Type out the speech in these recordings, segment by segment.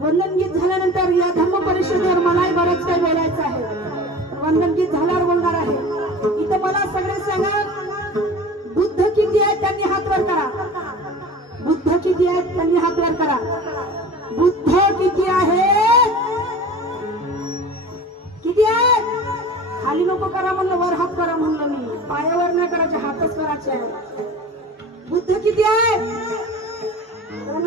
वंदन गीत झाल्यानंतर या धम्म परिषदेवर मलाही बरंच काही बोलायचं आहे। वंदन गीत झाल्यावर बोलणार आहे। इथं मला सगळे सांगा, बुद्ध किती आहेत त्यांनी हात वर करा। बुद्ध किती आहेत त्यांनी हात वर करा। बुद्ध किती आहेत? किती आहेत? खाली नको करा म्हणलं, वर हात करा म्हणलं मी। पायावर नाही करायचे, हातच करायचे आहे। बुद्ध किती आहेत?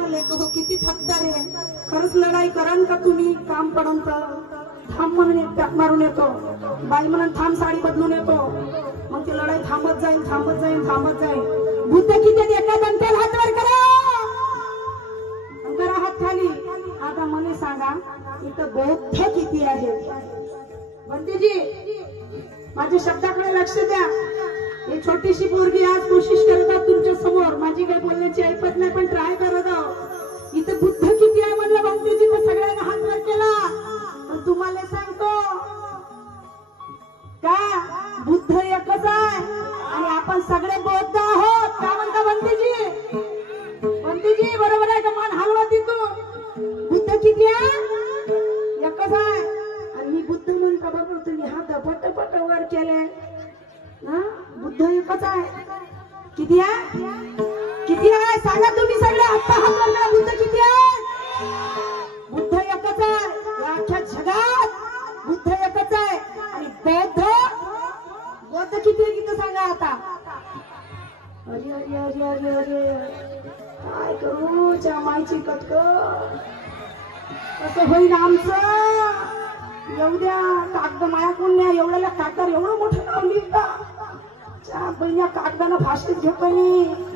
लेखो किती थकदार आहे। खरंच लढाई कराल का तुम्ही? काम पडून तर थांब म्हणून टॅक मारून येतो, बाई म्हणून थांब साडी बदलून येतो, मग ती लढाई थांबत जाईल थांबत जाईल थांबत जाईल। बुद्ध किती? एका दंत्याला हात वर करा, करा हात खाली। आता मला सांगा, इथं बौद्ध किती आहे? बंटीजी माझ्या शब्दाकडे लक्ष द्या। ही छोटीशी पोरगी आज कोशिश करत आहोत तुमच्या समोर, माझी काही बोलण्याची ऐपत नाही पण ट्राय करत आहोत। इथं बुद्ध किती आहे म्हणलं बंटीजी, तर सगळ्यांना हात वर केला। पण तुम्हाला सांगतो का, बुद्ध एकच आहे आणि आपण सगळे बौद्ध आहोत। काय म्हणता बंटीजी? बंटीजी बरोबर आहे का? मान हलवा तिथून। बुद्ध किती आहे? एकच आहे। आणि मी बुद्ध म्हणता बघा तुम्ही हात पट वर केले ना, बुद्ध एकच आहे। किती आहे? किती आहे सांगा तुम्ही सगळे, आत्ता हात वर करा। बुद्ध किती आहे? बुद्ध एकच आहे या अख्ख्या जगात, बुद्ध एकच आहे। आणि बौद्ध, बौद्ध किती आहे तिथं सांगा आता। अरे अरे अरे अरे अरे काय करू मायची कटकट, कसं होईल आमचं? येऊ द्या, कागद माया कोण नाही, एवढ्याला कागदावर एवढं मोठं नाव लिहिता, त्या बहिण्या कागदानं फाशीच घेतो मी।